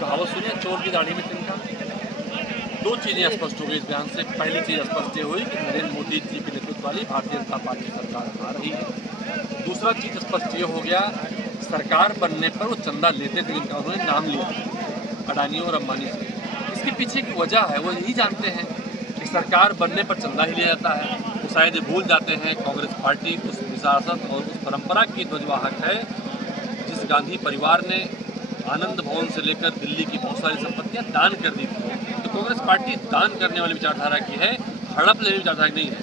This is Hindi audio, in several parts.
कहावत सुनिए, चोर की दाढ़ी में तिनका। दो चीज़ें स्पष्ट हो गई इस बयान से। पहली चीज़ स्पष्ट ये हुई कि नरेंद्र मोदी जी के नेतृत्व वाली भारतीय जनता पार्टी सरकार आ रही है। दूसरा चीज़ स्पष्ट ये हो गया, सरकार बनने पर वो चंदा लेते थे जिनका उन्होंने नाम लिया, अडानी और अंबानी से। इसके पीछे की वजह है, वो यही जानते हैं कि सरकार बनने पर चंदा ही लिया जाता है। वो शायद ये भूल जाते हैं कांग्रेस पार्टी उस विरासत और उस परंपरा की ध्वजवाहक है जिस गांधी परिवार ने आनंद भवन से लेकर दिल्ली की बहुत सारी संपत्तियां दान कर दी थी। तो कांग्रेस पार्टी दान करने वाली विचारधारा की है, हड़प लेने विचारधारा की नहीं है।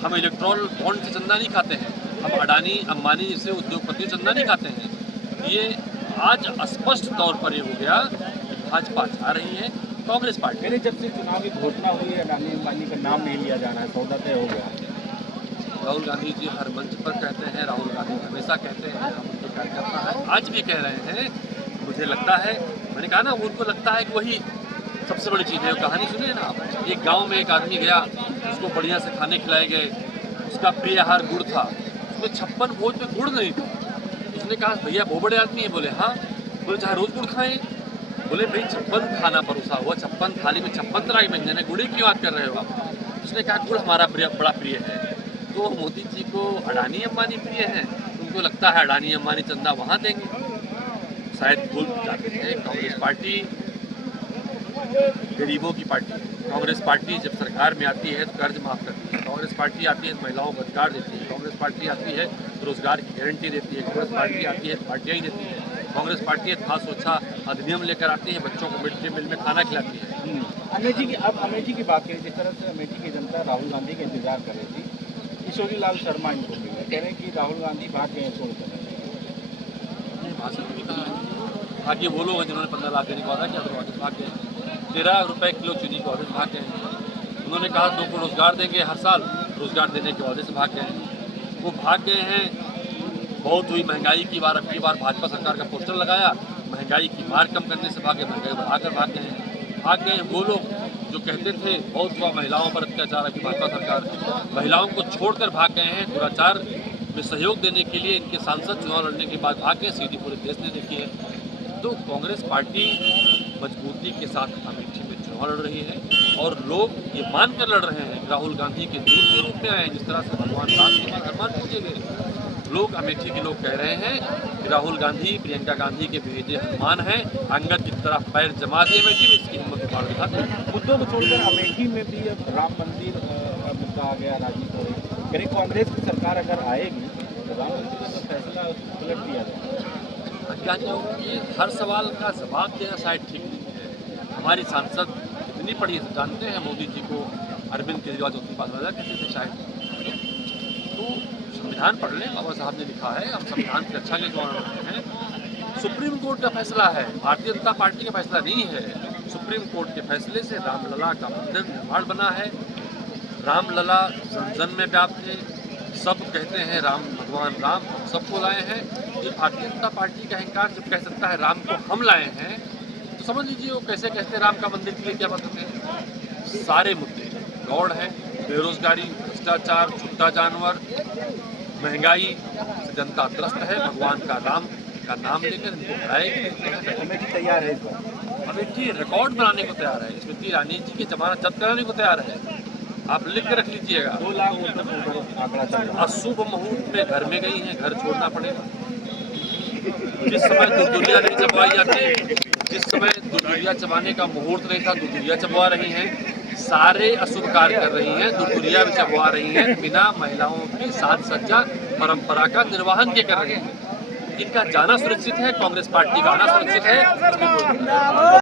हम इलेक्ट्रॉल बॉन्ड से चंदा नहीं खाते हैं, हम अडानी अंबानी जैसे उद्योगपतियों चंदा नहीं खाते हैं। ये आज स्पष्ट तौर पर ये हो गया कि भाजपा चाह रही है, कांग्रेस पार्टी। मेरे जब से चुनाव की घोषणा हुई है, अडानी अंबानी का नाम नहीं लिया जाना है, सौदा तय हो गया। राहुल गांधी जी हर मंच पर कहते हैं, राहुल गांधी हमेशा कहते हैं, हम उनके कार्यकर्ता हैं, आज भी कह रहे हैं। मुझे लगता है, मैंने कहा ना, उनको लगता है कि वही सबसे बड़ी चीज़ है। कहानी सुनिए ना आप, एक गांव में एक आदमी गया, उसको बढ़िया से खाने खिलाए गए, उसका प्रिय आहार गुड़ था, उसमें 56 भोज में गुड़ नहीं था। उसने कहा, भैया बहुत बड़े आदमी है। बोले हाँ। बोले चाहे रोज़ गुड़ खाएं। बोले भाई 56 खाना परोसा हुआ, 56 थाली में 56 तरह के व्यंजन है, गुड़ की बात कर रहे हो आप। उसने कहा गुड़ हमारा बड़ा प्रिय है। तो मोदी जी को अडानी अंबानी प्रिय है, उनको लगता है अडानी अंबानी चंदा वहाँ देंगे। शायद भूल जाते हैं, कांग्रेस पार्टी गरीबों की पार्टी है। कांग्रेस पार्टी जब सरकार में आती है तो कर्ज माफ करती है। कांग्रेस पार्टी आती है तो महिलाओं को अधिकार देती है। कांग्रेस पार्टी आती है तो रोजगार की गारंटी देती है। कांग्रेस पार्टी आती है तो पार्टियाँ ही देती है। कांग्रेस पार्टी एक खास स्वच्छता अधिनियम लेकर आती है, बच्चों को मिड डे मील में खाना खिलाती है। अमेठी की, अब अमेठी की बात करें, जिस तरह से अमेठी की जनता राहुल गांधी का इंतजार कर रही थी, किशोरी लाल शर्मा इनको मिले, कह रहे हैं कि राहुल गांधी भाग गए छोड़कर। भाषण में भी कहा है, भाग्य वो लोग हैं जिन्होंने 15 लाख देने का वादा किया तो वापस भाग गए। 13 रुपये किलो चीनी के वादे से भाग गए। उन्होंने कहा 2 को रोजगार देंगे हर साल, रोजगार देने के वादे से भाग गए। वो भाग गए हैं। बहुत हुई महंगाई की बार, अब की बार भाजपा सरकार का पोस्टर लगाया, महंगाई की मार कम करने से भागे, महंगाई बढ़ाकर भाग गए हैं। भाग गए वो लोग जो कहते थे बहुत हुआ महिलाओं पर अत्याचार है कि भाजपा सरकार, महिलाओं को छोड़कर भाग गए हैं। दुराचार में सहयोग देने के लिए इनके सांसद चुनाव लड़ने के बाद भाग गए। सीधी पूरे देश ने देखी है। तो कांग्रेस पार्टी मजबूती के साथ अमेठी में चुनाव लड़ रही है और लोग ये मानकर लड़ रहे हैं राहुल गांधी के दूत के रूप में आए हैं। जिस तरह से भगवान राम के बाद हनुमान पूजे गए, लोग अमेठी के लोग कह रहे हैं कि राहुल गांधी प्रियंका गांधी के भेजे हनुमान हैं, अंगद की तरफ पैर जमा दिए अमेठी में, इसकी हिम्मत उखाड़ दिखाते हैं। मुद्दों को छोड़कर अमेठी में भी अब राम मंदिर का मुद्दा आ गया, राजनीति। करीब कांग्रेस की सरकार अगर आएगी तो राम मंदिर का तो फैसला पलट दिया जाएगा। क्या ये हर सवाल का जवाब देना शायद ठीक नहीं है। हमारी सांसद इतनी पढ़ी जानते हैं मोदी जी को, अरविंद केजरीवाल चौथी पास कहते थे शायद। तो संविधान पढ़ लें, बाबा साहब ने लिखा है, हम संविधान की रक्षा के लिए जो लड़ते हैं। सुप्रीम कोर्ट का फैसला है, भारतीय जनता पार्टी का फैसला नहीं है। सुप्रीम कोर्ट के फैसले से रामलला का मंदिर निर्माण बना है। रामलला जन में व्याप्त है, सब कहते हैं राम भगवान राम हम सबको लाए हैं। ये भारतीय जनता पार्टी का अहंकार जब कह सकता है राम को हम लाए हैं, तो समझ लीजिए वो कैसे कहते हैं राम का मंदिर के लिए क्या बात है। सारे मुद्दे दौड़ है, बेरोजगारी, भ्रष्टाचार, छुट्टा जानवर, महंगाई से जनता त्रस्त है। भगवान का राम का नाम लेकर इनको बढ़ाएगी। अमेठी तैयार है इस बार, अमेठी रिकॉर्ड बनाने को तैयार है। स्मृति ईरानी जी की जमानत जब्त कराने को तैयार है। आप लिख के रख लीजिएगा। 2 लाख वोटर आंकड़ा चल रहा है। अशुभ मुहूर्त में घर में गई हैं, घर छोड़ना पड़ेगा। जिस समय दुर्दुरिया नहीं चबवाई जाती, जिस समय दुर्दुरिया चबाने का मुहूर्त नहीं था, दुर्दुरिया चबवा रही हैं। सारे अशुभ कार्य कर रही हैं, दुर्दुरिया भी चबवा रही हैं, बिना महिलाओं की साज सज्जा परंपरा का निर्वहन के कर रही हैं। इनका जाना सुरक्षित है, कांग्रेस पार्टी का आना सुरक्षित है।